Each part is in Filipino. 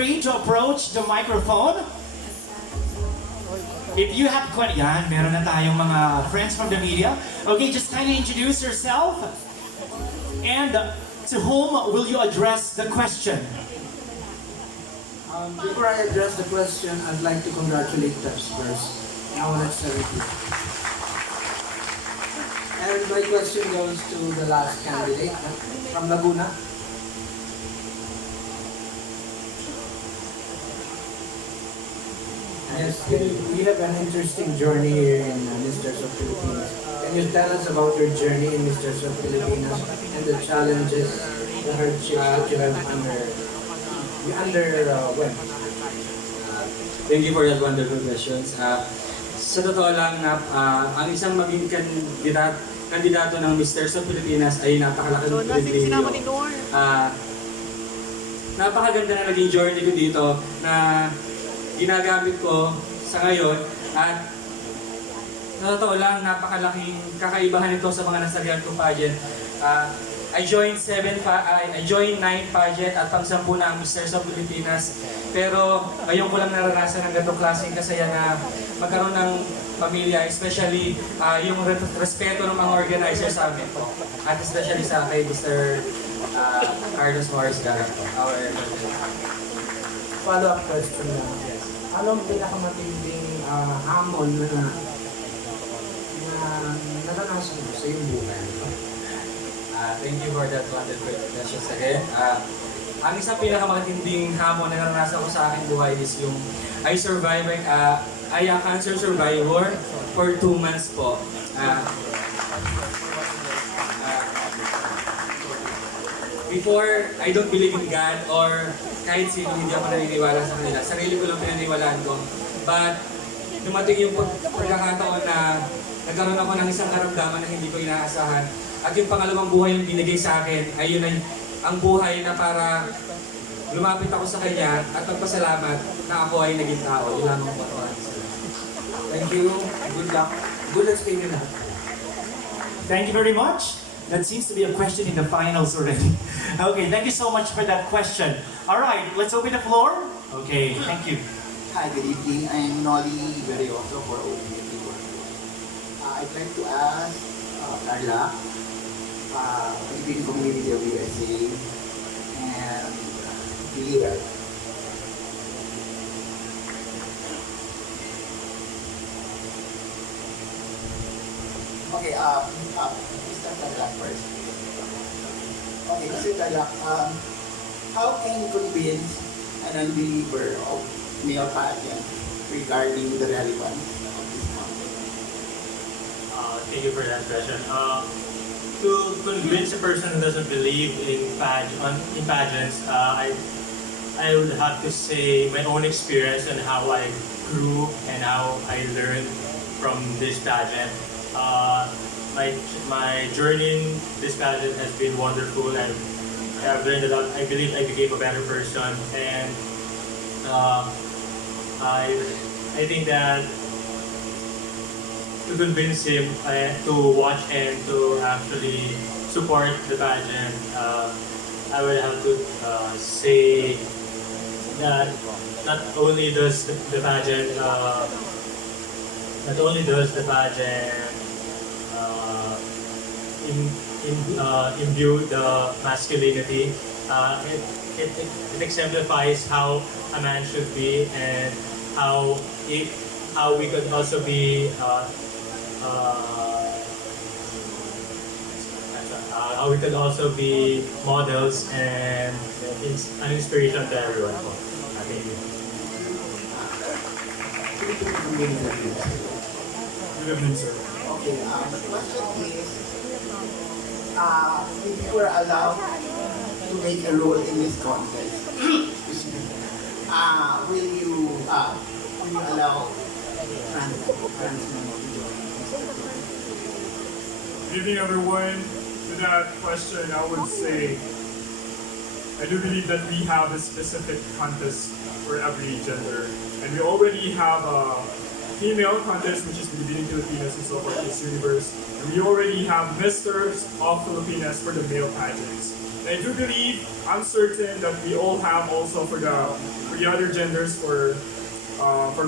free to approach the microphone. If you have questions, yan, meron na tayong mga friends from the media. Okay, just kindly introduce yourself. And to whom will you address the question? Before I address the question, I'd like to congratulate us first. Now let's celebrate. And my question goes to the last candidate from Laguna. Yes, we have an interesting journey here in Misters of Filipinas. Can you tell us about your journey in Misters of Filipinas and the challenges, the hardships that you have underwent? Thank you for that wonderful questions. Sa totoo lang, ang isang maging kandidato ng Misters of Filipinas ay napakalaking pribilehiyo. Napakaganda na naging journey ko dito na ginagamit ko sa ngayon at sa totoo lang, napakalaking kakaibahan ito sa mga nasalihan kong pageant. I joined 9 pageant at pang-10 na ang Misters of Filipinas. Pero ngayon ko lang naranasan ng ganitong klaseng kasaya na magkaroon ng pamilya, especially yung respeto ng mga organizers sa amin po. At especially sa kay Mr. Carlos Morris Gara, our Follow-up question lang. Anong pinakamatinding hamon na naranasan mo sa iyong buhay? Thank you for that wonderful questions again. Ang isang pinakamatinding hamon na naranasan ko sa aking buhay is yung I a cancer survivor for 2 months po. Before, I don't believe in God or kahit sino hindi ako naniniwala sa kanila. Sarili ko lang pinaniwalaan ko. But dumating yung pagkakataon na nagkaroon ako ng isang karamdaman na hindi ko inaasahan. At yung pangalawang buhay yung binigay sa akin ay yun ay ang buhay na para lumapit ako sa Kanya at magpasalamat na ako ay naging tao. Yun lamang po. Thank you. Good luck. Good luck sa inyo lahat. Thank you very much. That seems to be a question in the finals already. Okay, thank you so much for that question. All right, let's open the floor. Okay, thank you. Hi, good evening. I'm Nolly Berioso for OPM. I'd like to ask Tarlac, Philippine Community of USA, and Leader. Okay, Mr. Tarlac first. Okay, Mr. Tarlac, how can you convince an unbeliever of male pageant regarding the relevance of this concept? Thank you for that question. To convince a person who doesn't believe in pageants, I would have to say my own experience and how I grew and how I learned from this pageant. My journey in this pageant has been wonderful, and I've learned a lot. I believe I became a better person, and I think that to convince him to watch and to actually support the pageant, I would have to say that not only does the pageant imbue the masculinity, it exemplifies how a man should be and how we could also be how we could also be models and an inspiration to everyone. Thank you. Good evening, sir. Okay, the question is, if you were allowed to make a role in this contest, excuse me, will you allow trans men to join? Good evening, everyone. To that question, I would say I do believe that we have a specific contest for every gender, and we already have a female contest, which is Leading Filipinas and so forth, Miss Universe, and we already have Misters of Filipinas for the male pageants. I do believe, I'm certain that we all have also for the other genders for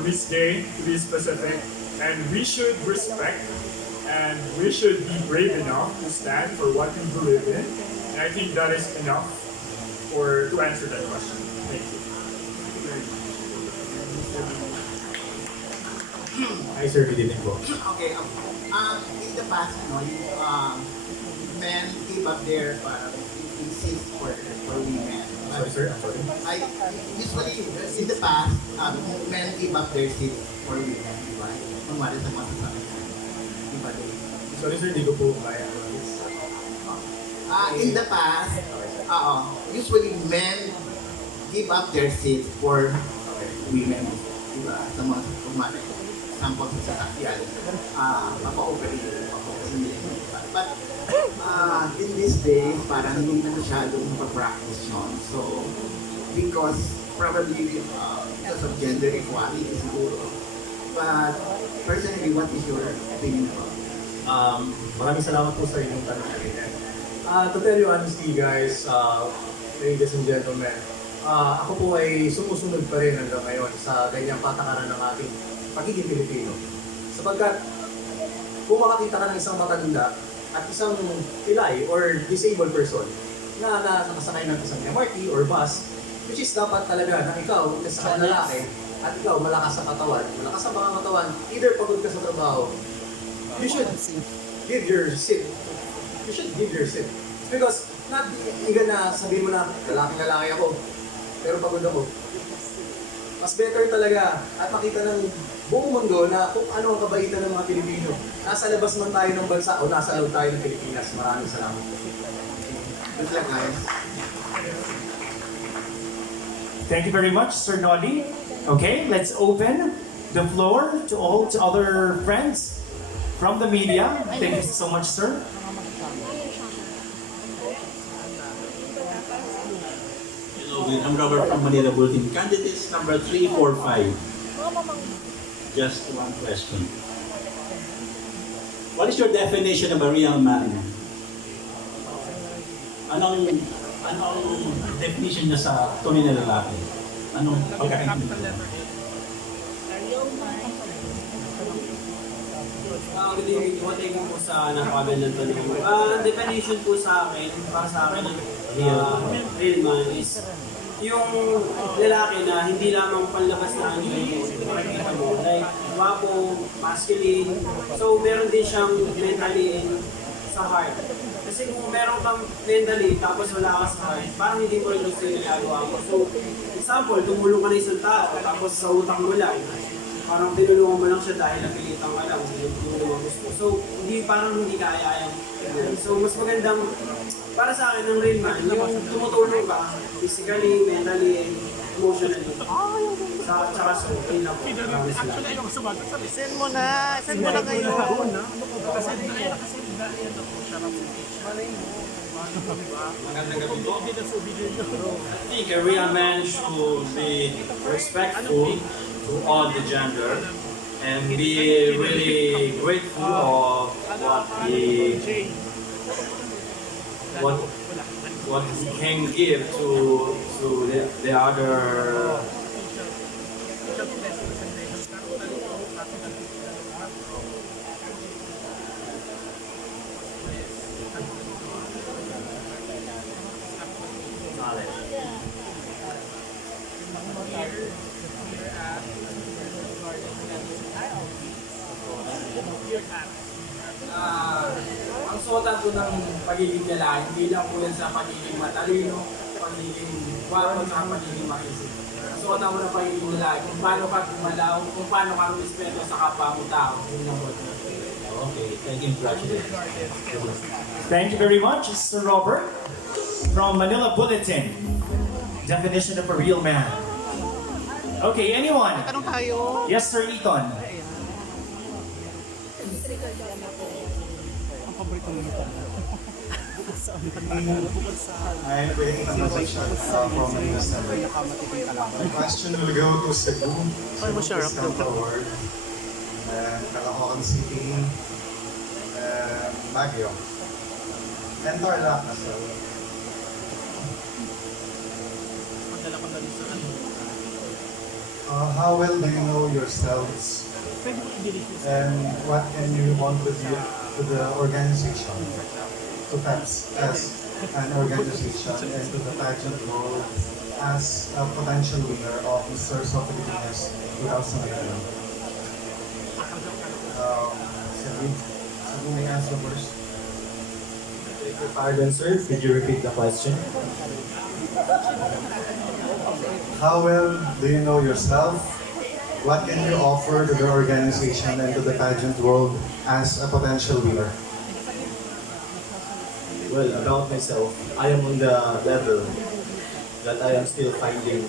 Miss Gay to be specific, and we should respect and we should be brave enough to stand for what we believe in. And I think that is enough to answer that question. Thank you. Hi, sir. Good evening po. Okay, in the past, men give up their seats for women. Sorry, sir. I'm sorry. Usually, in the past, men give up their seats for women, di ba? Kumari sa mga sasakyan. Di ba din? Sorry, sir. Hindi ko po kaya. In the past, usually men give up their seats for women. Di ba? Sa mga kumari. Sample sa sasakyan. Papa-operate. But in this day, parang hindi na masyadong mapapractice yun. So, because probably because of gender equality siguro. But personally, what is your opinion about it? Maraming salamat po sa inyong tanong na rin. To tell you honestly guys, ladies and gentlemen, ako po ay sumusunod pa rin hanggang ngayon sa ganyang patakaran ng ating pagiging Pilipino. Sapagkat kung makakita ka ng isang matanda at isang pilay or disabled person na nakasakay ng isang MRT or bus, which is dapat talaga na ikaw, isa lalaki, at ikaw malakas sa katawan, malakas sa mga katawan, either pagod ka sa trabaho, you should give your seat. You should give your seat. Because, not even na sabihin mo na, lalaki ako, pero pagod ako. Mas better talaga at makita ng buong mundo na kung ano ang kabaitan ng mga Pilipino. Nasa labas man tayo ng bansa o nasa loob tayo ng Pilipinas. Maraming salamat po. Good luck, guys. Thank you very much, Sir Nolly. Okay, let's open the floor to all to other friends from the media. Thank you so much, sir. Hello, I'm Robert from Manila Bulletin. Candidates number 3, 4, 5. Just one question. What is your definition of a real man? Anong definition niya sa tunay na lalaki? Anong pagkakaintindi? Good evening po. Thank you po sa napakagandang tanong. Definition po sa akin, para sa akin, real man is yung lalaki na hindi lamang panlabas na anyo yung makikita mo. Like, guwapo, masculine. So, meron din siyang mentally and sa heart. Kasi kung meron kang mentally tapos wala ka sa heart, parang hindi mo rin gusto yung ginagawa mo. So, example, tumulong ka na isang tao tapos sa utang mo lang, parang tinulungan mo lang siya dahil napilitan ka lang, hindi mo gusto. So, parang hindi kaya yung so, mas magandang, para sa akin, ang real man, yung tumutulong ka, physically, mentally, emotionally. Tsaka sa yun lang po. Send mo na ngayon. I think a real man should be respectful to all the gender and be really grateful of what he can give to the other. Ang suotan po ng pagiging lalaki, hindi lang po yan sa pagiging matalino, pagiging guwapo, at pagiging makisip. Ang suotan mo ng pagiging lalaki, kung paano ka gumalaw, kung paano ka respeto sa kapwa mo tao. Yun lang po. Okay, thank you. Congratulations. Thank you very much, Sir Robert. From Manila Bulletin, definition of a real man. Okay, anyone? Tanong tayo. Yes, Sir Eton. Ang paborito mo nito. I'm waiting for the question from Minister. My question will go to Cebu. Ay, masyarap daw ka. Award, Caloocan City, Baguio, and Tarlac as well. How well do you know yourselves? And what can you contribute to the organization, to PEPS as an organization, and to the pageant role as a potential winner of Mr. Filipinas 2011? Cebu may answer first. Beg your pardon, sir. Could you repeat the question? How well do you know yourself? What can you offer to the organization and to the pageant world as a potential winner? Well, about myself, I am on the level that I am still finding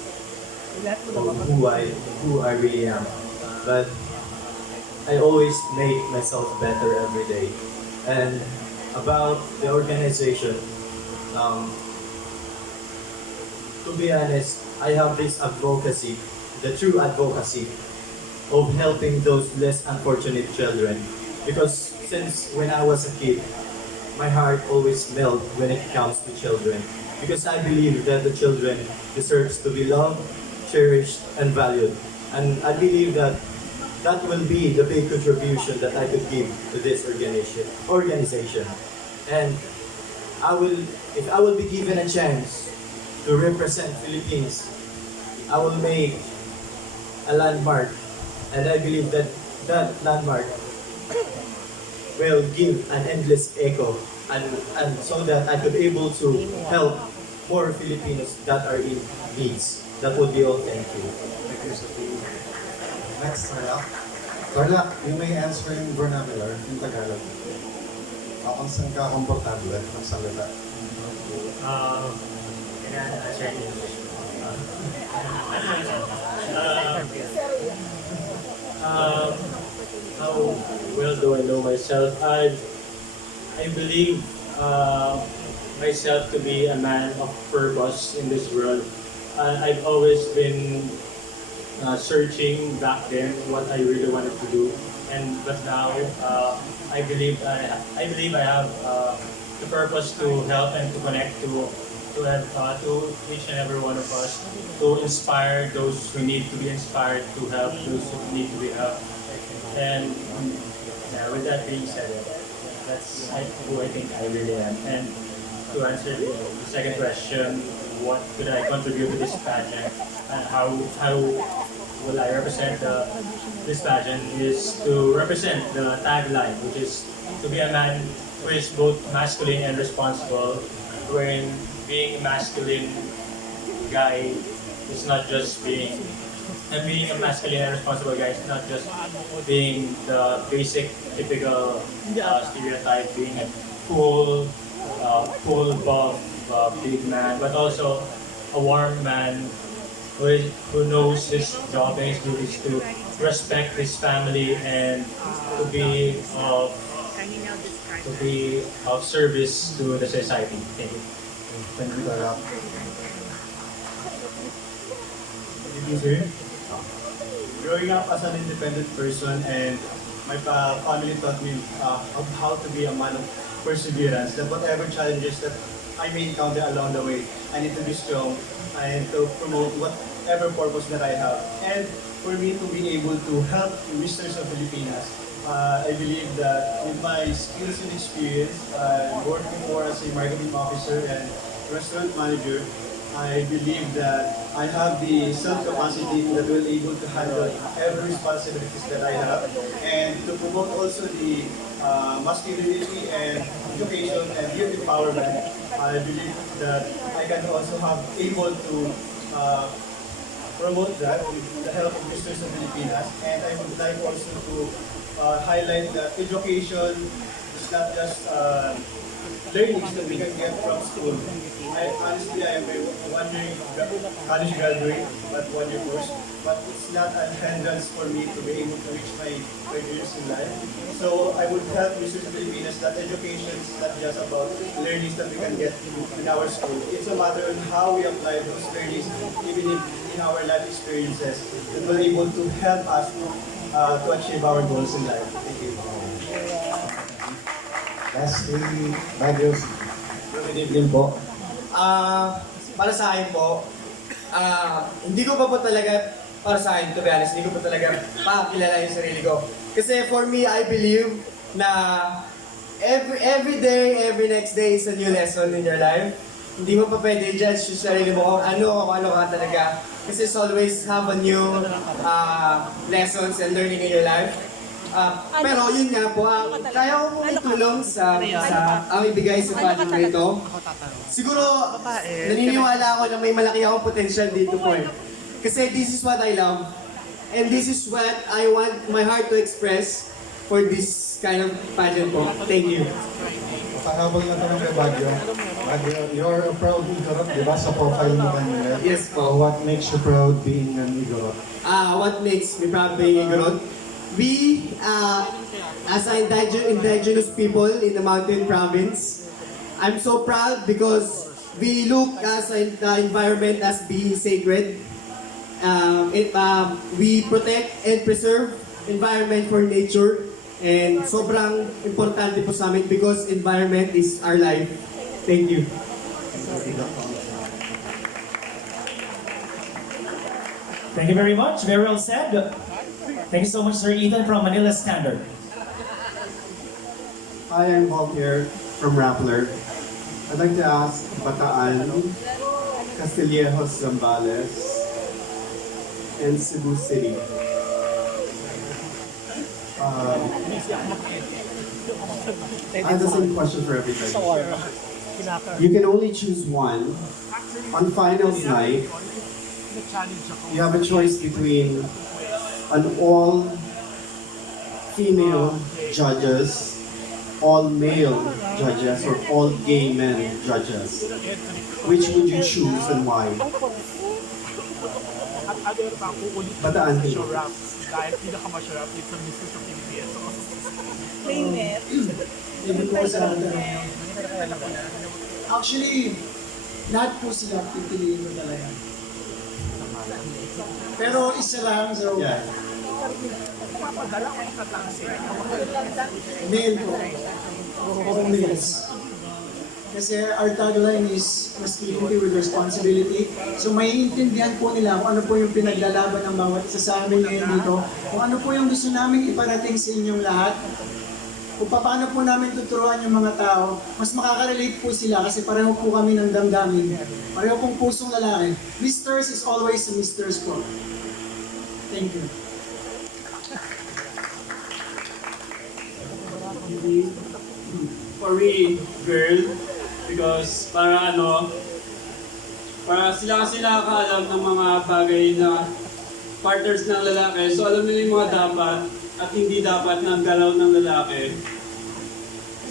on who I really am. But I always make myself better every day. And about the organization, to be honest, I have this advocacy, the true advocacy of helping those less unfortunate children. Because since when I was a kid, my heart always melts when it comes to children. Because I believe that the children deserves to be loved, cherished, and valued. And I believe that that will be the big contribution that I could give to this organization. And if I will be given a chance to represent Philippines, I will make a landmark, and I believe that that landmark will give an endless echo, and so that I could able to help more Filipinos that are in needs. That would be all. Thank you. Thank you, Sophie. Next, Tarlac. Tarlac, you may answer in vernacular, in Tagalog. Kung saan ka komportable ng salita. Can I answer in English? How well do I know myself? I believe myself to be a man of purpose in this world. I've always been searching back then what I really wanted to do, but now I believe I have the purpose to help and to connect to each and every one of us, to inspire those who need to be inspired, to help those who need to be helped. And with that being said, that's who I think I really am. And to answer the second question, what could I contribute to this pageant and how will I represent this pageant, is to represent the tagline, which is to be a man who is both masculine and responsible, wherein being a masculine guy is not just being a masculine and responsible guy is not just being the basic typical stereotype, being a cool buff, big man, but also a warm man who knows his job and his duties to respect his family and to be of service to the society. Thank you. Thank you, Tarlac. Sir. Growing up as an independent person, and my family taught me how to be a man of perseverance, that whatever challenges that I may encounter along the way, I need to be strong and to promote whatever purpose that I have. And for me to be able to help Misters of Filipinas, I believe that with my skills and experience, working more as a marketing officer and restaurant manager, I believe that I have the self-capacity that will able to handle every responsibilities that I have, and to promote also the masculinity and education and youth empowerment. I believe that I can also have able to promote that with the help of Misters of Filipinas, and I would like also to highlight that education is not just learnings that we can get from school. I am a one-year college graduate, but one-year course, but it's not a hindrance for me to be able to reach my dreams in life. So I would help Mr. Filipinas that education is not just about learnings that we can get in our school. It's a matter of how we apply those learnings even in our life experiences that will be able to help us to achieve our goals in life. Thank you. Lastly, Arguelles. Good evening po. Para sa akin po, hindi ko pa po talaga para sa akin, to be honest, hindi ko pa talaga pakilala yung sarili ko. Kasi for me, I believe na every day, every next day is a new lesson in your life. Hindi mo pa pwede judge yung sarili mo kung ano ka talaga. Kasi it's always have a new lessons and learning in your life. Pero yun nga po, kaya ko pong itulong sa ibigay sa project na ito. Siguro, naniniwala ako na may malaki akong potential dito po eh. Kasi this is what I love. And this is what I want my heart to express for this kind of pageant po. Thank you. Pahabol na tanong kay Baguio. Baguio, you're a proud Igorot, di ba? Sa profile mo kanina. Yes po. What makes you proud being an Igorot? What makes me proud being Igorot? We, as an indigenous people in the mountain province, I'm so proud because we look as the environment as being sacred. We protect and preserve environment for nature, and sobrang importante po sa amin because environment is our life. Thank you. Thank you very much. Very well said. Thank you so much, Sir Ethan from Manila Standard. Hi, I'm Voltaire from Rappler. I'd like to ask Bataan, Castillejos, Zambales, and Cebu City. I have the same question for everybody. You can only choose one. On finals night, you have a choice between an all-female judges, all-male judges, or all-gay men judges. Which would you choose and why? Bataan. Actually, lahat po sila pipiliin ko talaga. Pero isa lang, so... Yeah. Male po. All males. Kasi our tagline is masculinity with responsibility. So maiintindihan po nila kung ano po yung pinaglalaban ng bawat isa sa amin ngayon dito. Kung ano po yung gusto namin iparating sa inyong lahat. Kung paano po namin tuturuan yung mga tao, mas makaka-relate po sila kasi pareho po kami ng damdamin. Pareho pong pusong lalaki. Misters is always a misters po. Thank you. For me, girl, because para sila kasi nakakaalam ng mga bagay na partners ng lalaki. So alam nila yung mga dapat at hindi dapat na galaw ng lalaki.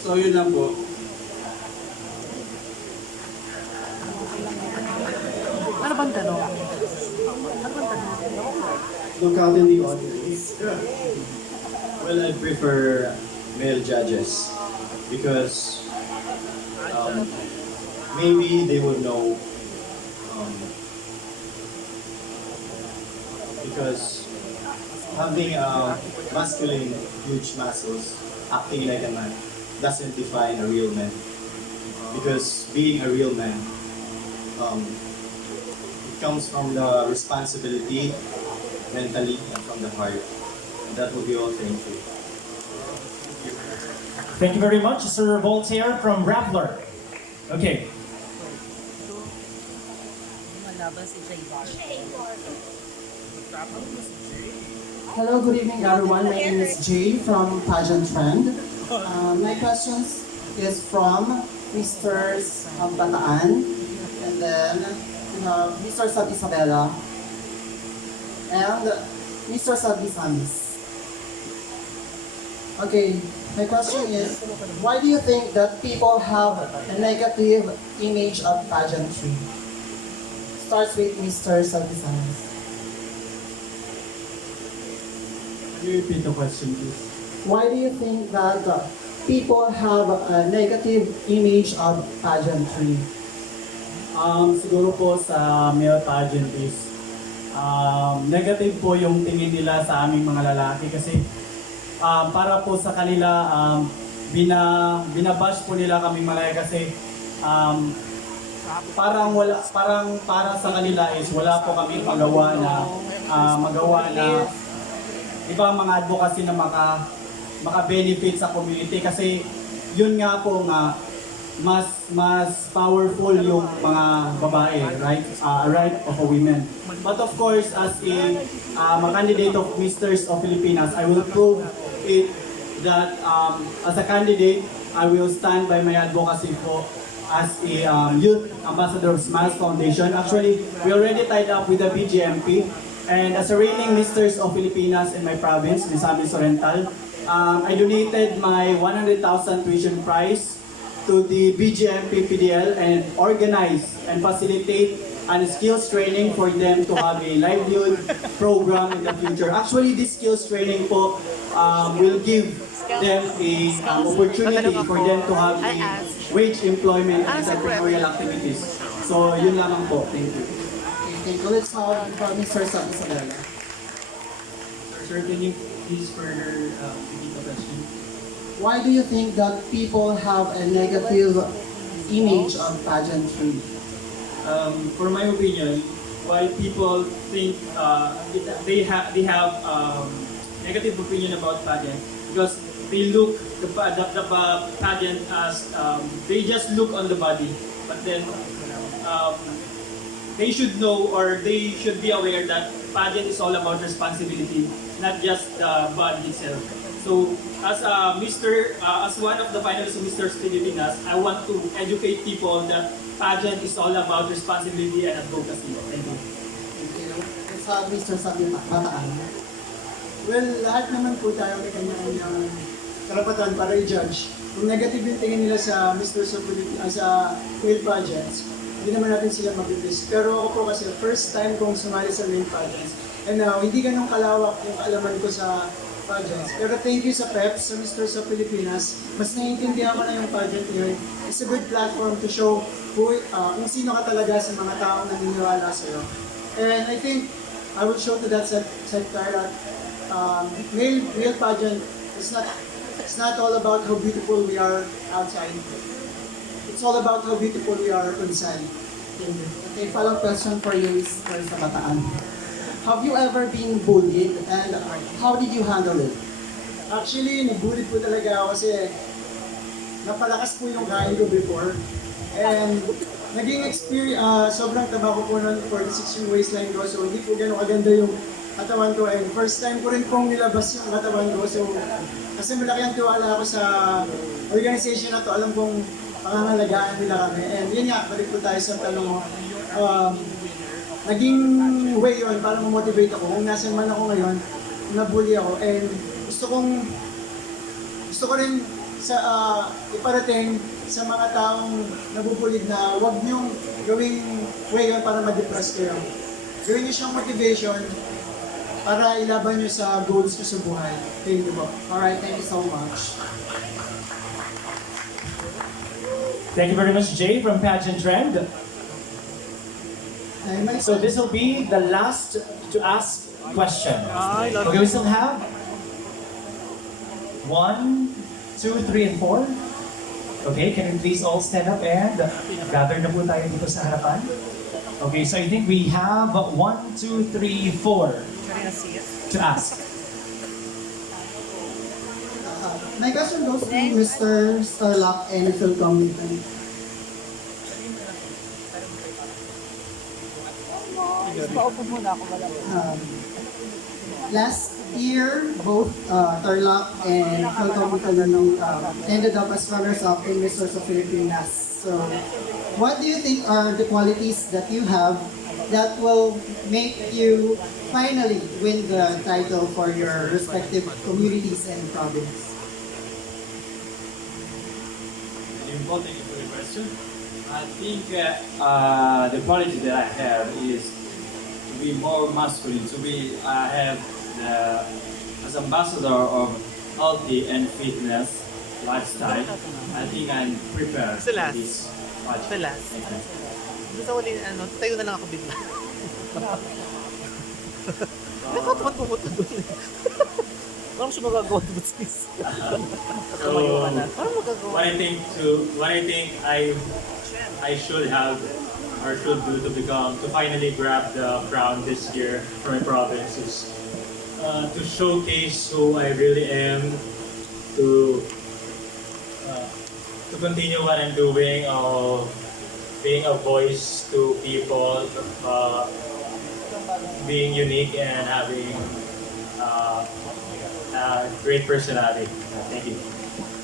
So yun lang po. Ano bang tanong? Look out in the audience. Well, I prefer male judges because maybe they would know because having masculine huge muscles, acting like a man, doesn't define a real man. Because being a real man, it comes from the responsibility, mentally, and from the heart. And that will be all. Thank you. Thank you very much, Sir Voltaire from Rappler. Okay. Hello, good evening everyone. My name is Jay from Pageant Trend. My question is from Mr. Bataan, and then we have Mr. Isabella, and Mr. Samis. Okay, my question is, why do you think that people have a negative image of pageantry? Starts with Mr. Samis. Can you repeat the question, please? Why do you think that people have a negative image of pageantry? Siguro po sa male pageantries, negative po yung tingin nila sa aming mga lalaki kasi para po sa kanila, binabash po nila kami malaya kasi parang para sa kanila is wala po kami magawa na ibang mga advocacy na maka-benefit sa community kasi yun nga po nga mas powerful yung mga babae, right? Right of a women. But of course, as a candidate of Misters of Filipinas, I will prove it that as a candidate, I will stand by my advocacy po as a youth ambassador of Smiles Foundation. Actually, we already tied up with the BGMP, and as a reigning Misters of Filipinas in my province, Misamis Oriental, I donated my 100,000 tuition prize to the BGMP PDL and organize and facilitate and skills training for them to have a livelihood program in the future. Actually, this skills training po will give them a opportunity for them to have a wage employment and entrepreneurial activities. So, yun lamang po. Thank you. Okay, let's have Mr. Isabella. Sir, can you please further repeat the question? Why do you think that people have a negative image of pageantry? For my opinion, why people think they have negative opinion about pageant because they look the pageant as they just look on the body, but then they should know or they should be aware that pageant is all about responsibility, not just the body itself. So, as as one of the finalists of Mr. Filipinas, I want to educate people that pageant is all about responsibility and advocacy. Thank you. Let's have Mr. Bataan. Well, lahat naman po tayo may kanya-kanyang karapatan para i-judge. Kung negative yung tingin nila sa Mr. sa main pageants, hindi naman natin sila mag-release. Pero ako po kasi first time kong sumali sa main pageants. And now, hindi ganun kalawak yung kaalaman ko sa pageants. Pero thank you sa PEP, sa Mr. sa Pilipinas. Mas naiintindihan ko na yung pageant yun. It's a good platform to show kung sino ka talaga sa mga taong naniniwala sa'yo. And I think I will show to that sector that male pageant it's not all about how beautiful we are outside. It's all about how beautiful we are inside. Thank you. Okay, follow-up question for you is for sa Bataan. Have you ever been bullied and how did you handle it? Actually, nag-bullied po talaga ako kasi napalakas po yung kain ko before. And naging experience, sobrang taba ko po noon, 46 yung waistline ko, so hindi po gano'ng kaganda yung katawan ko. And first time ko rin pong nilabas yung katawan ko, so kasi malaki ang tiwala ako sa organization na to, alam kong pangangalagaan nila kami. And yun nga, balik po tayo sa tanong mo. Naging way yun para ma-motivate ako. Kung nasan man ako ngayon, nabully ako. And gusto ko rin sa iparating sa mga taong nabubulid na huwag niyong gawing way yun para ma-depress kayo. Gawin niyo siyang motivation para ilaban niyo sa goals niyo sa buhay. Thank you po. Alright, thank you so much. Thank you very much, Jay from Pageant Trend. So this will be the last to ask question. Okay, we still have 1, 2, 3, and 4. Okay, can we please all stand up and gather na po tayo dito sa harapan? Okay, so I think we have 1, 2, 3, 4 to ask. My question goes to Mr. Tarlac and Phil Comington. Last year, both Tarlac and Phil Comington ended up as runners-up in Misters of Filipinas. So, what do you think are the qualities that you have that will make you finally win the title for your respective communities and province? Thank you for the question. I think the quality that I have is to be more masculine, I have as ambassador of healthy and fitness lifestyle. I think I'm prepared for this project. Sa last. Gusto ko din, tayo na lang ako bigla. Nakatumat-tumot na doon. Parang siya magagawa ng business. So, what I think I should have or should do to finally grab the crown this year for my province is to showcase who I really am, to continue what I'm doing of being a voice to people, being unique and having a great personality. Thank you.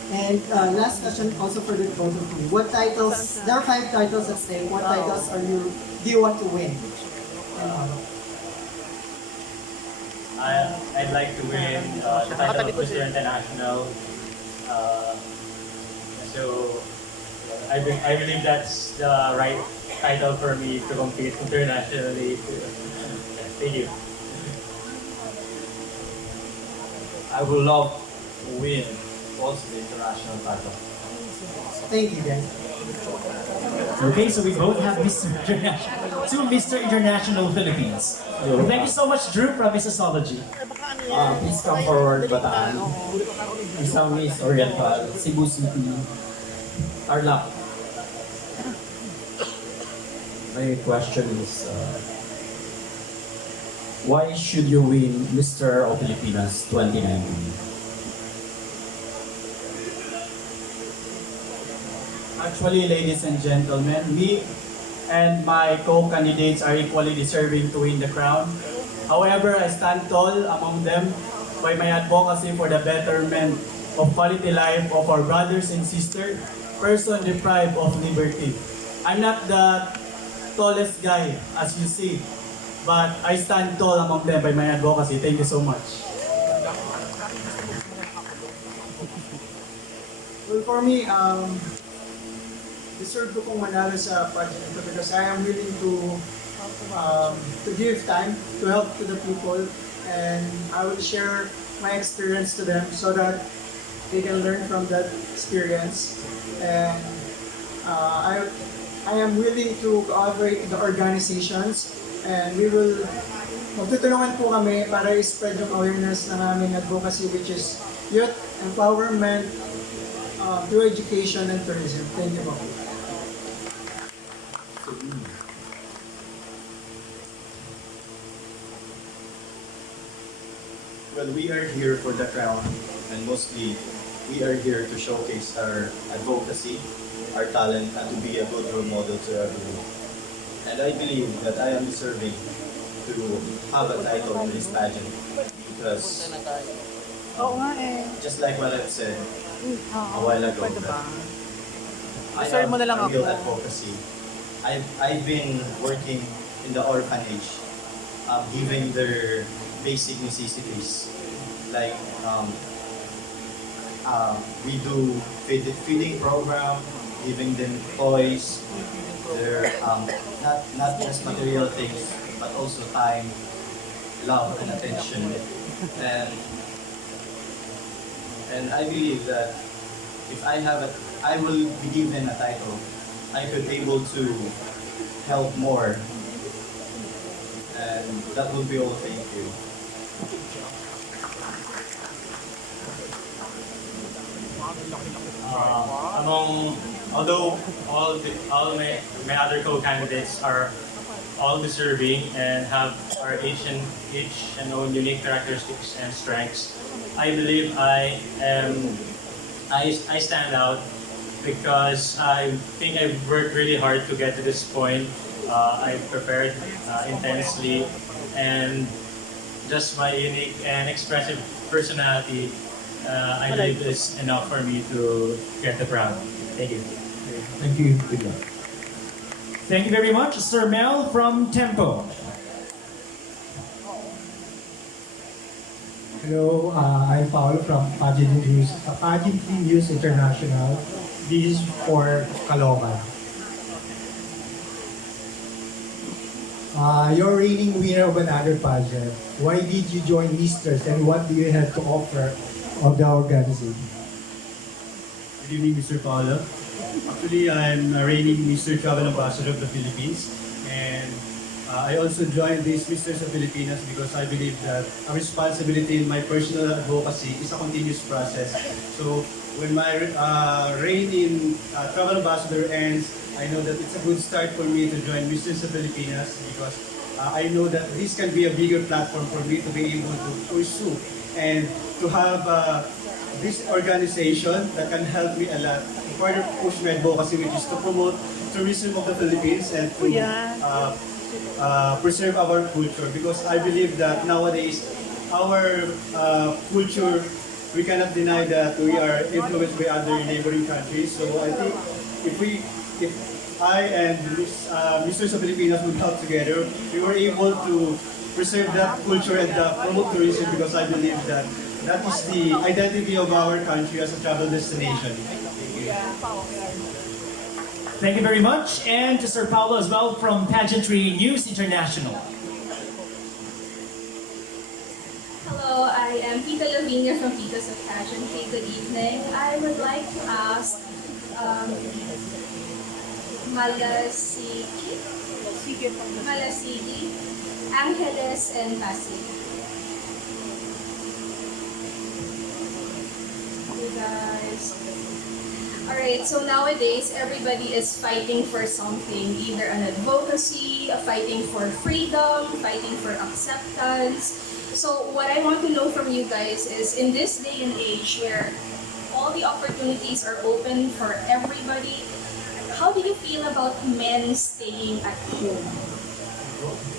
And last question also for the both of you. What titles, there are 5 titles at stake. What titles do you want to win? I'd like to win the title of Mr. International. So I believe that's the right title for me to compete internationally. Thank you. I would love to win also the international title. Thank you, guys. Okay, so we both have Mr. International, 2 Mr. International Philippines. Thank you so much, Drew from Mississology. Please come forward, Bataan. Isang Miss Oriental, Cebu City, Tarlac. My question is, why should you win Mr. of Filipinas 2019? Actually, ladies and gentlemen, me and my co-candidates are equally deserving to win the crown. However, I stand tall among them by my advocacy for the betterment of quality life of our brothers and sisters, person deprived of liberty. I'm not the tallest guy, as you see, but I stand tall among them by my advocacy. Thank you so much. Well, for me, deserve ko pong manalo sa pageant ito because I am willing to give time to help to the people, and I will share my experience to them so that they can learn from that experience. And I am willing to cooperate with the organizations, and magtutulungan po kami para i-spread yung awareness ng aming advocacy, which is youth empowerment through education and tourism. Thank you po. Well, we are here for the crown, and mostly we are here to showcase our advocacy, our talent, and to be a good role model to everyone. And I believe that I am deserving to have a title in this pageant because, just like what I've said a while ago, that I have a real advocacy. I've been working in the orphanage, giving their basic necessities, like we do feeding program, giving them toys, their not just material things, but also time, love, and attention. And I believe that if I will be given a title, I could able to help more, and that will be all. Thank you. Although all my other co-candidates are all deserving and our each and own unique characteristics and strengths, I believe I stand out because I think I've worked really hard to get to this point. I've prepared intensely, and just my unique and expressive personality, I believe is enough for me to get the crown. Thank you. Thank you. Good luck. Thank you very much, Sir Mel from Tempo. Hello, I'm Paul from Pageantry News International. This is for Caloocan. You're reigning winner of another pageant. Why did you join Misters, and what do you have to offer of the organization? Good evening, Mr. Paolo. Actually, I'm a reigning Mr. Travel Ambassador of the Philippines, and I also joined this Misters of Filipinas because I believe that a responsibility in my personal advocacy is a continuous process. So when my reign in travel ambassador ends, I know that it's a good start for me to join Misters of Filipinas because I know that this can be a bigger platform for me to be able to pursue and to have this organization that can help me a lot to further push my advocacy, which is to promote tourism of the Philippines and to preserve our culture, because I believe that nowadays our culture, we cannot deny that we are influenced by other neighboring countries. So I think if I and Mr. Sa Filipinas would help together, we were able to preserve that culture and promote tourism, because I believe that that is the identity of our country as a travel destination. Thank you. Thank you very much. And to Sir Paulo as well from Pageantry News International. Hello, I am Tita Lavinia from Titas of Pageantry. Good evening. I would like to ask Malasigi, Angeles, and Pasig. You guys. Alright, so nowadays everybody is fighting for something, either an advocacy, fighting for freedom, fighting for acceptance. So what I want to know from you guys is, in this day and age where all the opportunities are open for everybody, how do you feel about men staying at home?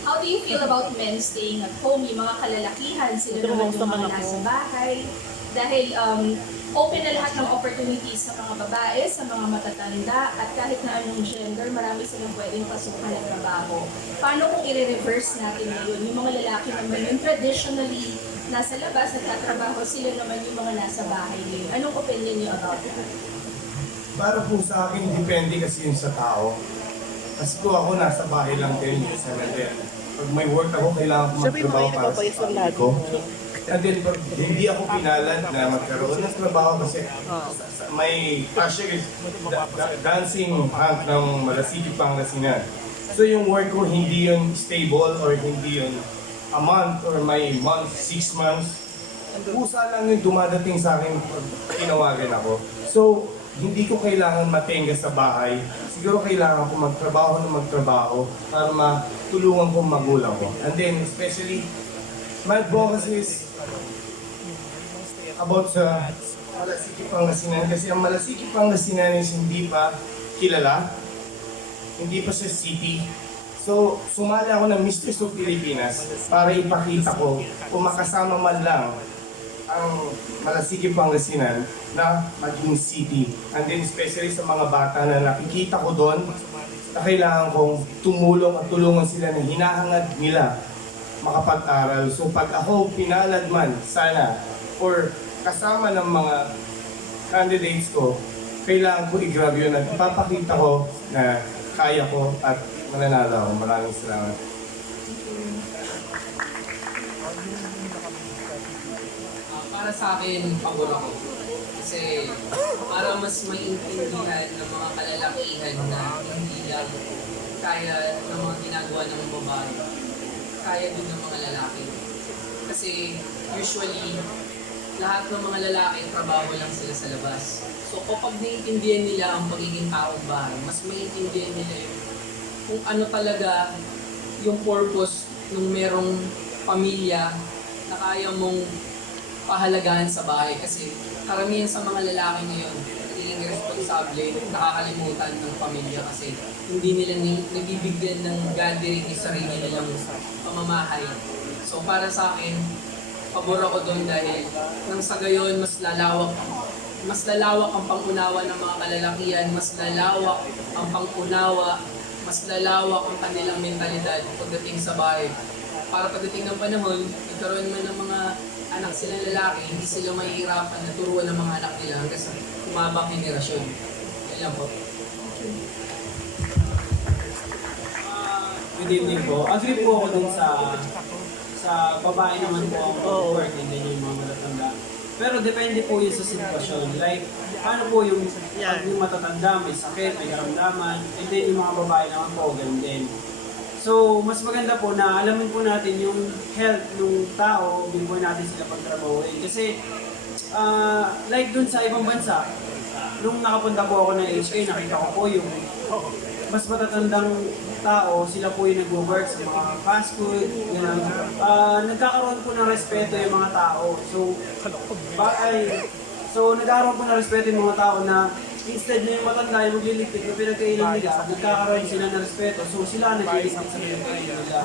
How do you feel about men staying at home? Yung mga kalalakihan, sila naman yung mga nasa bahay. Dahil open na lahat ng opportunities sa mga babae, sa mga matatanda, at kahit na anong gender, marami silang pwedeng pasukan ng trabaho. Paano kung i-reverse natin ngayon? Yung mga lalaki naman yung traditionally nasa labas, nagtatrabaho, sila naman yung mga nasa bahay ngayon. Anong opinion niyo about that? Para po sa akin, depende kasi yun sa tao. Kasi po ako nasa bahay lang din, pag may work ako, kailangan ko magtrabaho para sa family ko. And then, pag hindi ako pinalad na magkaroon ng trabaho kasi may passion is dancing hang ng Malasigi, Pangasinan. So yung work ko, hindi yun stable or hindi yun a month or may month, 6 months. Pusa lang yung dumadating sa akin pag tinawagan ako. So, hindi ko kailangan matenga sa bahay. Siguro kailangan ko magtrabaho para matulungan ko magulang ko. And then, especially, my advocacy is about sa Malasigi, Pangasinan. Kasi ang Malasigi, Pangasinan is hindi pa kilala. Hindi pa siya city. So, sumali ako ng Mistress of Filipinas para ipakita ko kung makasama man lang ang Malasigi, Pangasinan na maging city. And then especially sa mga bata na nakikita ko doon na kailangan kong tumulong at tulungan sila na hinahangad nila makapag-aral. So pag ako pinalad man, sana, or kasama ng mga candidates ko, kailangan ko i-grab yun at ipapakita ko na kaya ko at mananalo ako. Maraming salamat. Para sa akin, pabor ako. Kasi para mas maintindihan ng mga kalalakihan na hindi lang kaya ng mga ginagawa ng babae, kaya din ng mga lalaki. Kasi usually, lahat ng mga lalaki, trabaho lang sila sa labas. So kapag naiintindihan nila ang pagiging taong bahay, mas maiintindihan nila kung ano talaga yung purpose ng merong pamilya na kaya mong pahalagahan sa bahay. Kasi karamihan sa mga lalaki ngayon, nagiging responsable, nakakalimutan ng pamilya kasi hindi nila nabibigyan ng gathering yung sarili nilang pamamahay. So para sa akin, pabor ako doon dahil nang sa gayon, mas lalawak ang pangunawa ng mga kalalakihan, mas lalawak ang pangunawa, mas lalawak ang kanilang mentalidad pagdating sa bahay. Para pagdating ng panahon, nagkaroon man ng mga anak silang lalaki, hindi sila mahihirapan na turuan ng mga anak nila hanggang sa umabang henerasyon. Yan lang po. Good evening po. Agree po ako dun sa babae naman po ang work and then yung mga matatanda. Pero depende po yun sa sitwasyon. Like, paano po yung pag yung matatanda, may sakit, may karamdaman, and then yung mga babae naman po, ganun din. So, mas maganda po na alamin po natin yung health ng tao before natin sila pagtrabahuin. Kasi, like dun sa ibang bansa, nung nakapunta po ako ng HA, nakita ko po yung mas matatandang tao, sila po yung nag-work sa mga fast food, gano'n. Nagkakaroon po ng respeto yung mga tao. So, nagkakaroon po ng respeto yung mga tao na instead na yung matanda yung magliligpit na pinagkainan nila, nagkakaroon sila ng respeto. So, sila nagliligpit sa pinagkainan nila.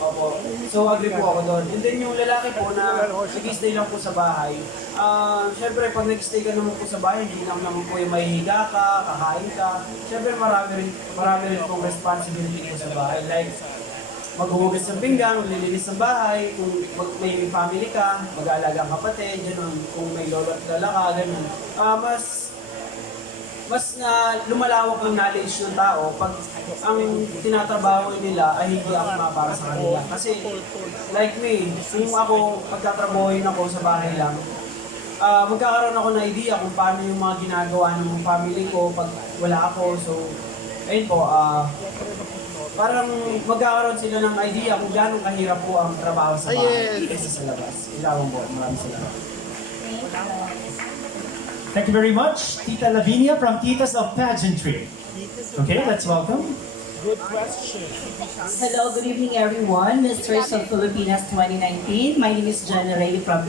Opo. So, agree po ako doon. And then yung lalaki po na nag-stay lang po sa bahay, syempre pag nag-stay ka naman po sa bahay, hindi lang naman po yung mahihiga ka, kakain ka. Syempre marami rin pong responsibility po sa bahay. Like, maghuhugas ng pinggan, maglilinis ng bahay, kung may family ka, mag-aalaga ang kapatid, gano'n. Kung may lolo at lala ka, gano'n. Mas na lumalawak ang knowledge ng tao pag ang tinatrabaho nila ay hindi akma para sa kanila. Kasi like me, kung ako pagtatrabahoin ako sa bahay lang, magkakaroon ako ng idea kung paano yung mga ginagawa ng family ko pag wala ako. So, ayun po, parang magkakaroon sila ng idea kung gano'ng kahirap po ang trabaho sa bahay kaysa sa labas. Ilawan po, maraming salamat. Thank you very much, Tita Lavinia from Titas of Pageantry. Okay, let's welcome. Good question. Hello, good evening everyone. Mistress of Filipinas 2019. My name is Jenna Ray from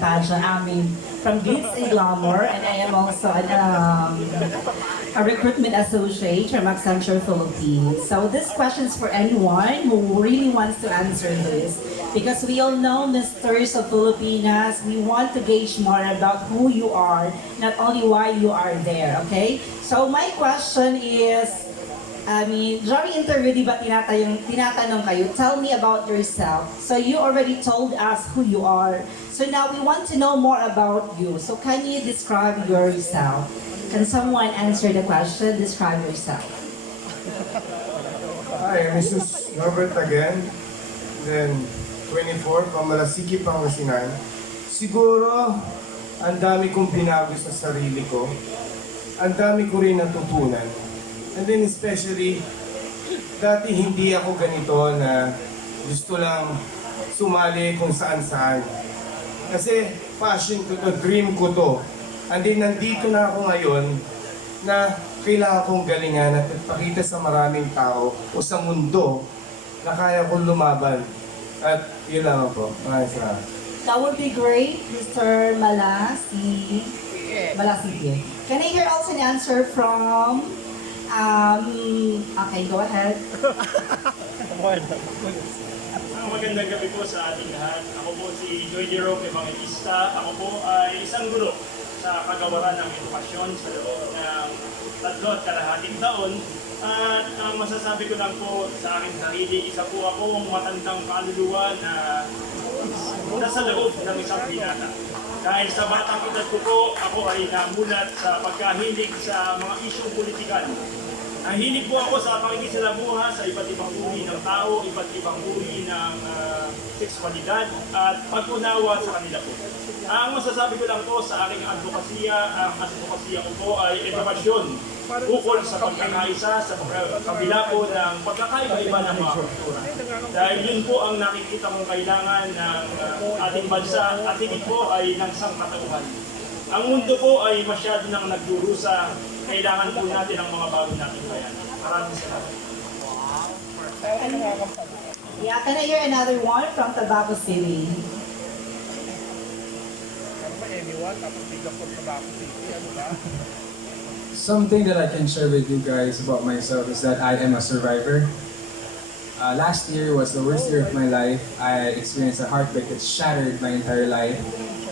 from Glitz and Glamour, and I am also a recruitment associate from Accenture Philippines. So this question is for anyone who really wants to answer this. Because we all know, Mistress of Filipinas, we want to gauge more about who you are, not only why you are there, okay? So my question is, during interview, di ba tinatanong kayo, tell me about yourself. So you already told us who you are. So now we want to know more about you. So can you describe yourself? Can someone answer the question? Describe yourself. Hi, Mrs. Norbert again. Then, 24, Pamalasiki, Pangasinan. Siguro, ang dami kong binago sa sarili ko. Ang dami ko rin natutunan. And then especially, dati hindi ako ganito na gusto lang sumali kung saan-saan. Kasi passion ko to, dream ko to. And then nandito na ako ngayon na kailangan kong galingan at ipakita sa maraming tao o sa mundo na kaya kong lumaban. At yun lang po. Maraming salamat. That would be great, Mr. Malasige. Can I hear also an answer from, okay, go ahead. Magandang gabi po sa ating lahat. Ako po si Joy Jerome Evangelista. Ako po ay isang guro sa kagawaran ng edukasyon sa loob ng 3.5 taon. At ang masasabi ko lang po sa aking sarili, isa po akong matandang kaluluwa na nasa loob ng isang binata. Dahil sa batang edad ko po, ako ay namulat sa pagkahilig sa mga isyong politikal. Nahilig po ako sa pakikisalamuha sa iba't ibang uri ng tao, iba't ibang uri ng sexualidad at pag-unawa sa kanila po. Ang masasabi ko lang po sa aking advokasya, ang advokasya ko po ay edukasyon ukol sa pagkakaisa sa kabila po ng pagkakaiba-iba ng mga kultura. Dahil yun po ang nakikita kong kailangan ng ating bansa at higit po ay ng sangkatauhan. Ang mundo po ay masyado nang nagdurusa. Kailangan po natin ang mga bago nating bayan. Maraming salamat. Yeah, can I hear another one from Tabaco City? Something that I can share with you guys about myself is that I am a survivor. Last year was the worst year of my life. I experienced a heartbreak that shattered my entire life,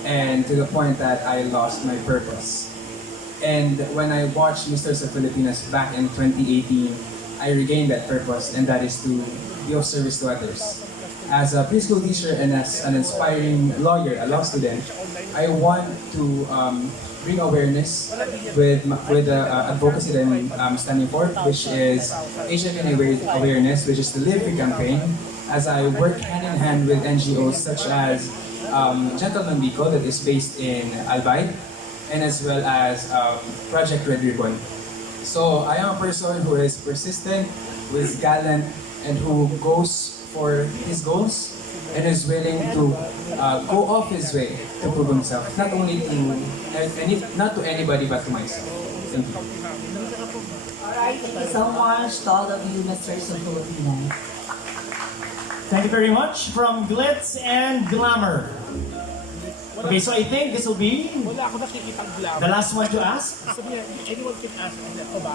and to the point that I lost my purpose. And when I watched Mistress of Filipinas back in 2018, I regained that purpose, and that is to be of service to others. As a preschool teacher and as an inspiring lawyer, a law student, I want to bring awareness with the advocacy that I'm standing for, which is HIV awareness, which is the Live Free campaign, as I work hand in hand with NGOs such as Gentleman Bicol, that is based in Albay, and as well as Project Red Ribbon. So I am a person who is persistent, who is gallant, and who goes for his goals and is willing to go off his way to prove himself, not only to not to anybody but to myself. Thank you. Alright, thank you so much to all of you, Mr. Filipinas. Thank you very much from Glitz and Glamour. Okay, so I think this will be the last one to ask. Anyone can ask.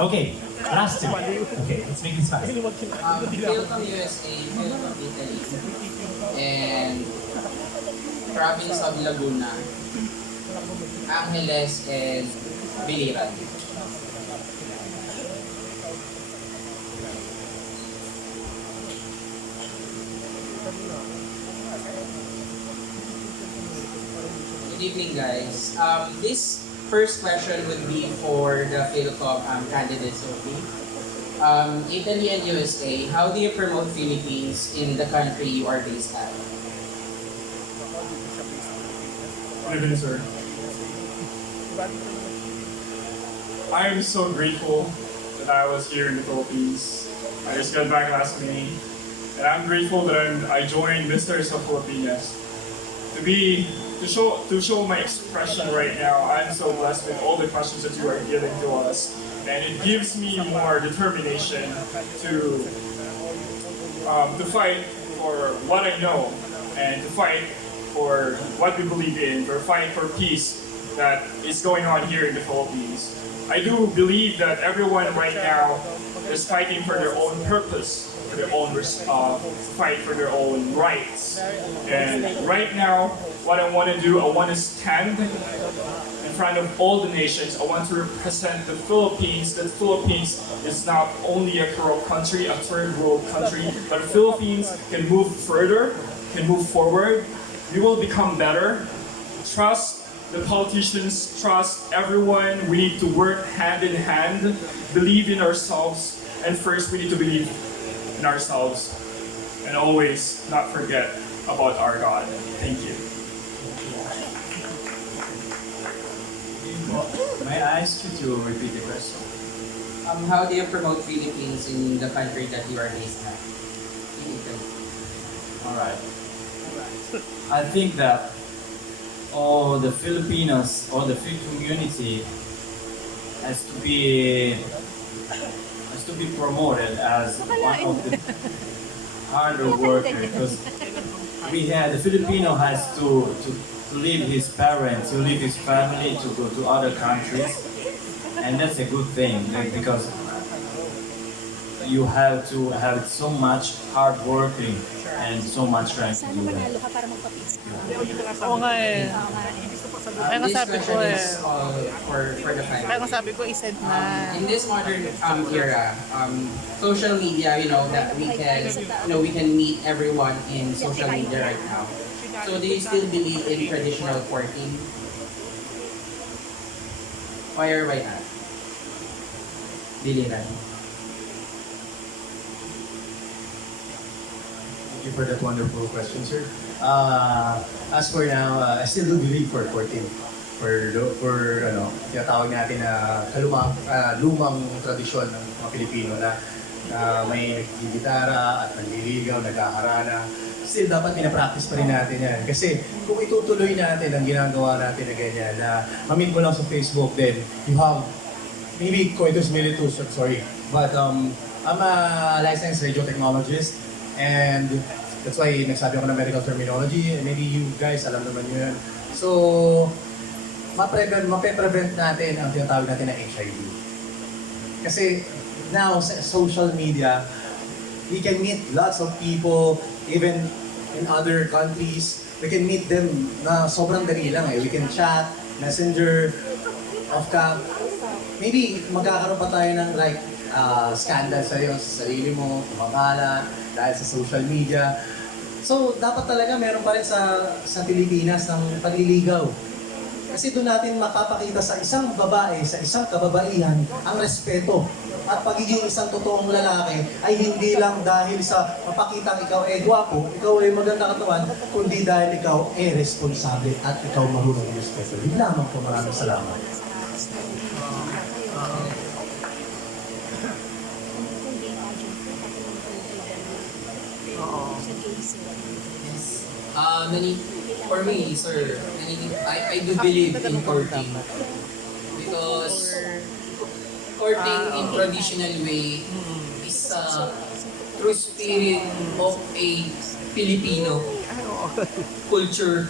Okay, last two. Okay, let's make this fast. Hail from USA, hail from Italy, and province of Laguna, Arguelles, and Biliran. Good evening, guys. This first question would be for the Philcom candidates only. Italy and USA, how do you promote Philippines in the country you are based at? Levin, sir. I am so grateful that I was here in the Philippines. I just got back last May, and I'm grateful that I joined Misters of Filipinas. To show my expression right now, I'm so blessed with all the questions that you are giving to us, and it gives me more determination to fight for what I know and to fight for what we believe in, for fight for peace that is going on here in the Philippines. I do believe that everyone right now is fighting for their own purpose, for their own fight for their own rights. And right now, what I want to do, I want to stand in front of all the nations. I want to represent the Philippines. That Philippines is not only a corrupt country, a third world country, but the Philippines can move further, can move forward. We will become better. Trust the politicians, trust everyone. We need to work hand in hand, believe in ourselves, and first we need to believe in ourselves and always not forget about our God. Thank you. May I ask you to repeat the question? How do you promote Philippines in the country that you are based at? In Italy. All right. I think that all the Filipinos, all the Filipino community has to be promoted as one of the harder workers, because the Filipino has to leave his parents, to leave his family, to go to other countries, and that's a good thing because you have to have so much hard working and so much strength to do that. Oo nga eh. Kaya nga This sabi ko question eh. is for the family. Kaya nga sabi ko, i-send na. In this modern era, social media, that we can meet everyone in social media right now. So do you still believe in traditional courting? Why or why not? Biliran. Thank you for that wonderful question, sir. As for now, I still do believe for courting. For tinatawag natin na lumang tradisyon ng mga Pilipino na may gitara at nanliligaw, nagkaharana. Still, dapat pinapractice pa rin natin yan. Kasi kung itutuloy natin ang ginagawa natin na ganyan, na mamit mo lang sa Facebook, then you have maybe coitus militus, sorry. But I'm a licensed radio technologist, and that's why nagsabi ako ng medical terminology, and maybe you guys alam naman yun. So, mape-prevent natin ang tinatawag natin na HIV. Kasi now, sa social media, we can meet lots of people, even in other countries. We can meet them na sobrang dali lang eh. We can chat, messenger, off-cam. Maybe magkakaroon pa tayo ng scandal sa'yo, sa sarili mo, kumabala, dahil sa social media. So, dapat talaga meron pa rin sa Pilipinas ng pagliligaw. Kasi doon natin makapakita sa isang babae, sa isang kababaihan, ang respeto. At pagiging isang totoong lalaki ay hindi lang dahil sa mapakitang ikaw ay gwapo, ikaw ay maganda katawan, kundi dahil ikaw ay responsable at ikaw marunong respeto. Yun lamang po, maraming salamat. For me, sir, I do believe in courting. Because courting in traditional way is a true spirit of a Filipino culture.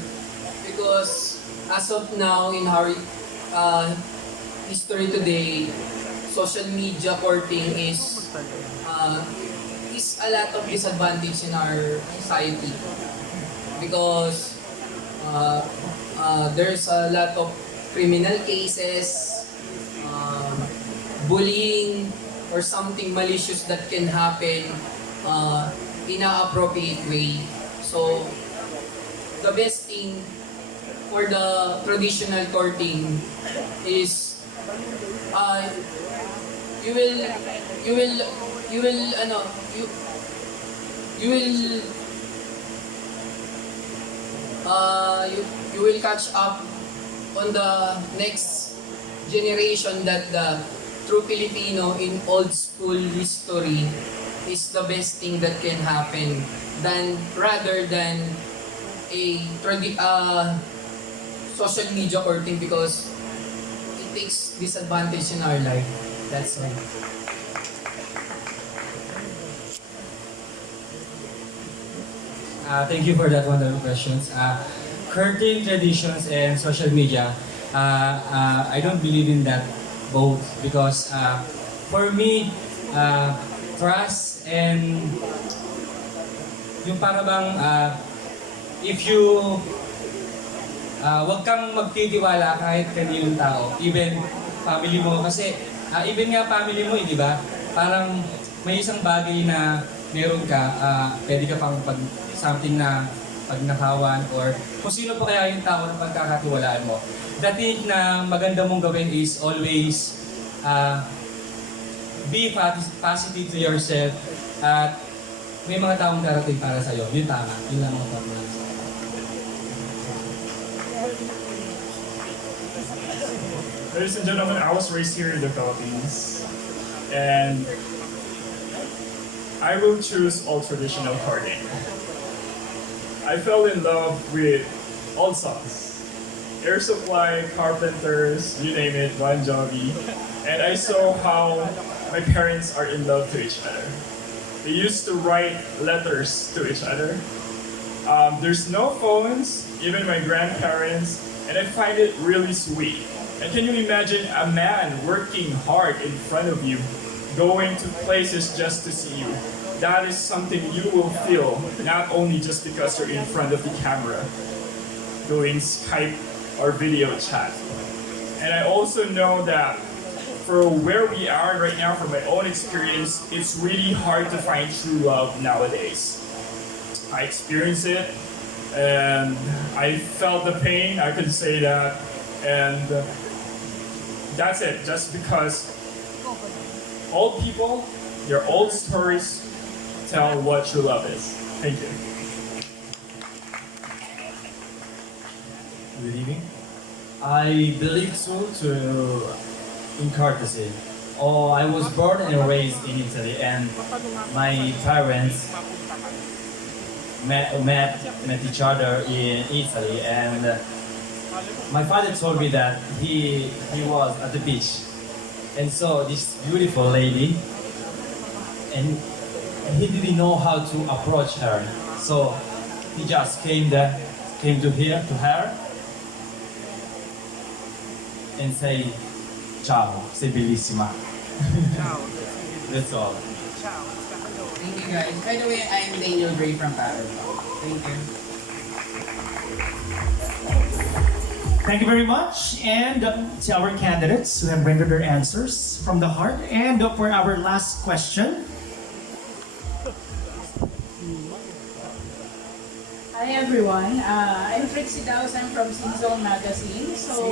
Because as of now in our history today, social media courting is a lot of disadvantage in our society. Because there's a lot of criminal cases, bullying, or something malicious that can happen in an appropriate way. So, the best thing for the traditional courting is you will you will you will ano you will you will catch up on the next generation that the true Filipino in old school history is the best thing that can happen rather than a social media courting, because it takes disadvantage in our life. That's why. Thank you for that wonderful questions. Courting traditions and social media, I don't believe in that both because for me, trust and yung para bang if you wag kang magtitiwala kahit kaninong tao, even family mo kasi even nga family mo, di ba? Parang may isang bagay na meron ka, pwede ka pang something na pagnakawan or kung sino pa kaya yung tao na pagkakatiwalaan mo. The thing na maganda mong gawin is always be positive to yourself at may mga taong darating para sa'yo. Yun tama. Yun lang ang tama. Ladies and gentlemen, I was raised here in the Philippines, and I will choose all traditional courting. I fell in love with old songs. Air Supply, Carpenters, you name it, Bon Jovi. And I saw how my parents are in love to each other. They used to write letters to each other. There's no phones, even my grandparents, and I find it really sweet. And can you imagine a man working hard in front of you, going to places just to see you? That is something you will feel, not only just because you're in front of the camera, doing Skype or video chat. And I also know that for where we are right now, from my own experience, it's really hard to find true love nowadays. I experienced it, and I felt the pain, I could say that, and that's it, just because old people, their old stories, tell what true love is. Thank you. Good evening. I believe so in courtesy. Oh, I was born and raised in Italy, and my parents met each other in Italy, and my father told me that he was at the beach and saw this beautiful lady, and he didn't know how to approach her, so he just came to her and say, "Ciao, sei bellissima." That's all. Thank you guys. By the way, I'm Daniel Gray from Paris. Thank you. Thank you very much, and to our candidates who have rendered their answers from the heart. And for our last question. Hi everyone, I'm Trixie Daos, I'm from Season Magazine. So,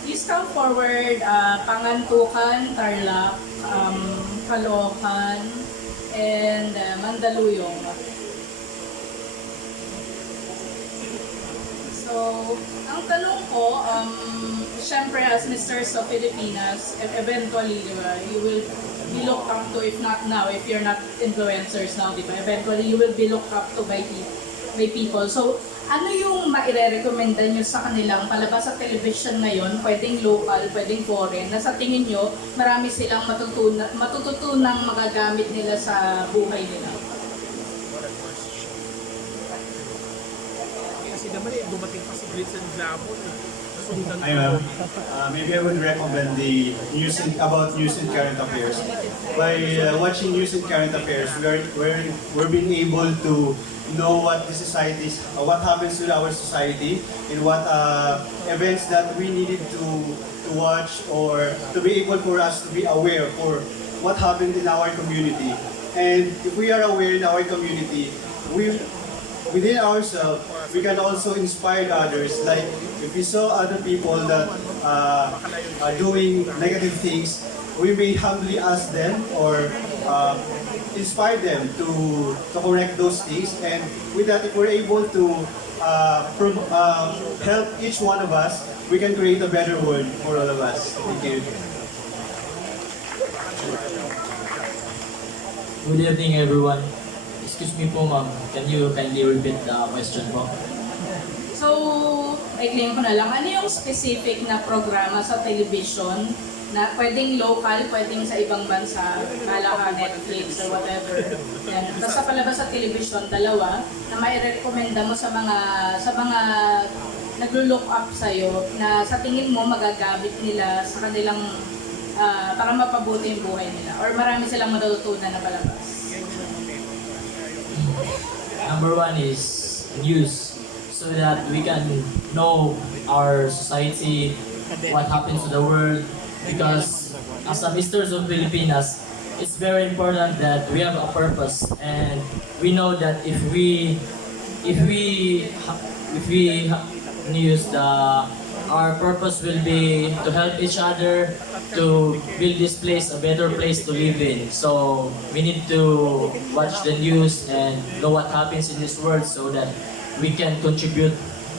please come forward, Pangantukan, Tarlac, Caloocan, and Mandaluyong. So, ang tanong ko, syempre as Mr. sa Filipinas, eventually, di ba, you will be looked up to, if not now, if you're not influencers now, di ba? Eventually, you will be looked up to by people. So, ano yung maire-recommenda nyo sa kanilang palabas sa television ngayon, pwedeng local, pwedeng foreign, na sa tingin nyo, marami silang matututunang magagamit nila sa buhay nila? Kasi naman dumating pa si Glitz and Glamour. I know. Maybe I would recommend the news about news and current affairs. By watching news and current affairs, we're being able to know what the society, what happens to our society, and what events that we needed to watch, or to be able for us to be aware for what happened in our community. And if we are aware in our community, within ourselves, we can also inspire others. Like if we saw other people that are doing negative things, we may humbly ask them or inspire them to correct those things. And with that, if we're able to help each one of us, we can create a better world for all of us. Thank you. Good evening, everyone. Excuse me po, ma'am. Can you kindly repeat the question po? So, i-claim ko na lang, ano yung specific na programa sa television na pwedeng local, pwedeng sa ibang bansa, kala ka Netflix or whatever. Yan. Tapos sa palabas sa television, dalawa, na may rekomenda mo sa mga naglo-look up sa'yo, na sa tingin mo magagamit nila sa kanilang para mapabuti yung buhay nila, or marami silang matututunan na palabas. Number one is news, so that we can know our society, what happens to the world. Because as a Misters of Filipinas, it's very important that we have a purpose, and we know that if we use our purpose will be to help each other to build this place a better place to live in. So we need to watch the news and know what happens in this world, so that we can contribute.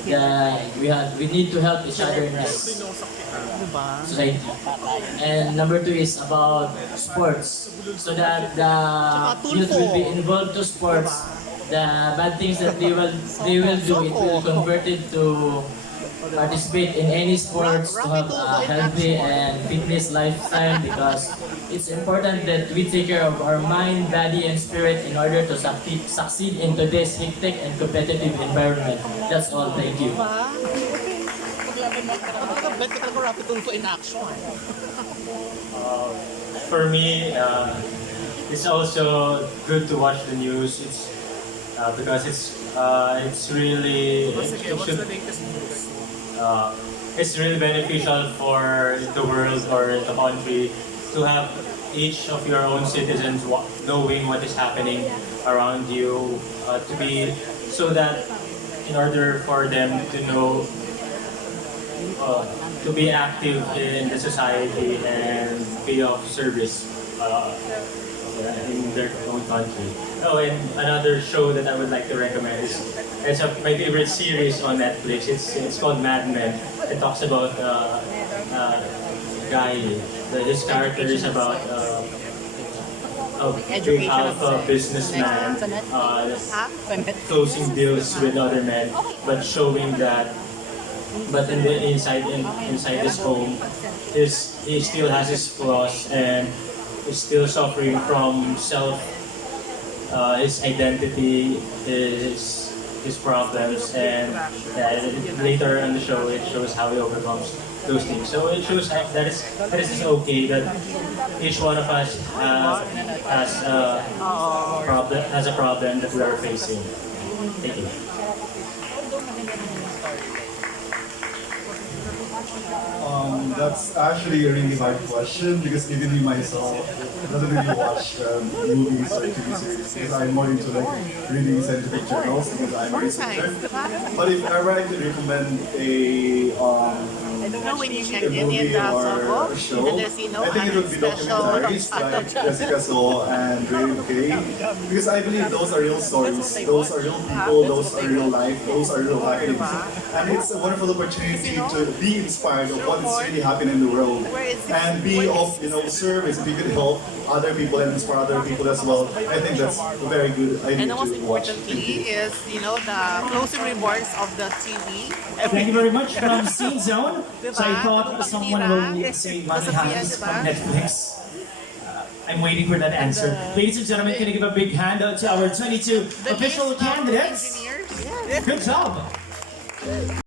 We need to help each other in this society. And number two is about sports, so that the youth will be involved to sports. The bad things that they will do, it will convert it to participate in any sports, to have a healthy and fitness lifestyle, because it's important that we take care of our mind, body, and spirit in order to succeed in today's hectic and competitive environment. That's all. Thank you. For me, it's also good to watch the news. Because it's really it's really beneficial for the world or the country to have each of your own citizens knowing what is happening around you, to be so that in order for them to know, to be active in the society and be of service in their own country. Oh, and another show that I would like to recommend is my favorite series on Netflix. It's called Mad Men. It talks about guy. His character is about a big alpha businessman closing deals with other men, but showing that. But in the inside his home, he still has his flaws and is still suffering from his identity, his problems, and later on the show it shows how he overcomes those things. So it shows that it's okay that each one of us has a problem that we are facing. Thank you. That's actually a really hard question, because even me myself doesn't really watch movies or TV series, because I'm more into like reading scientific journals, because I'm a researcher. But if ever I could recommend a don't know when you check in movie the or Soho, a show. and there's, I think it would be documentaries like Jessica So and Ray Kay, because I believe those are real stories, those are real people, those are real life, those are real happenings. And it's a wonderful opportunity to be inspired of what is really happening in the world and be of service. If you could help other people and inspire other people as well, I think that's a very good idea and the most to watch. importantly is, the closing remarks of the TV. Thank you very much from Scene Zone. So I thought someone will say Money Hands from Netflix. I'm waiting for that answer. Ladies and gentlemen, can you give a big hand out to our 22 official candidates? Good job!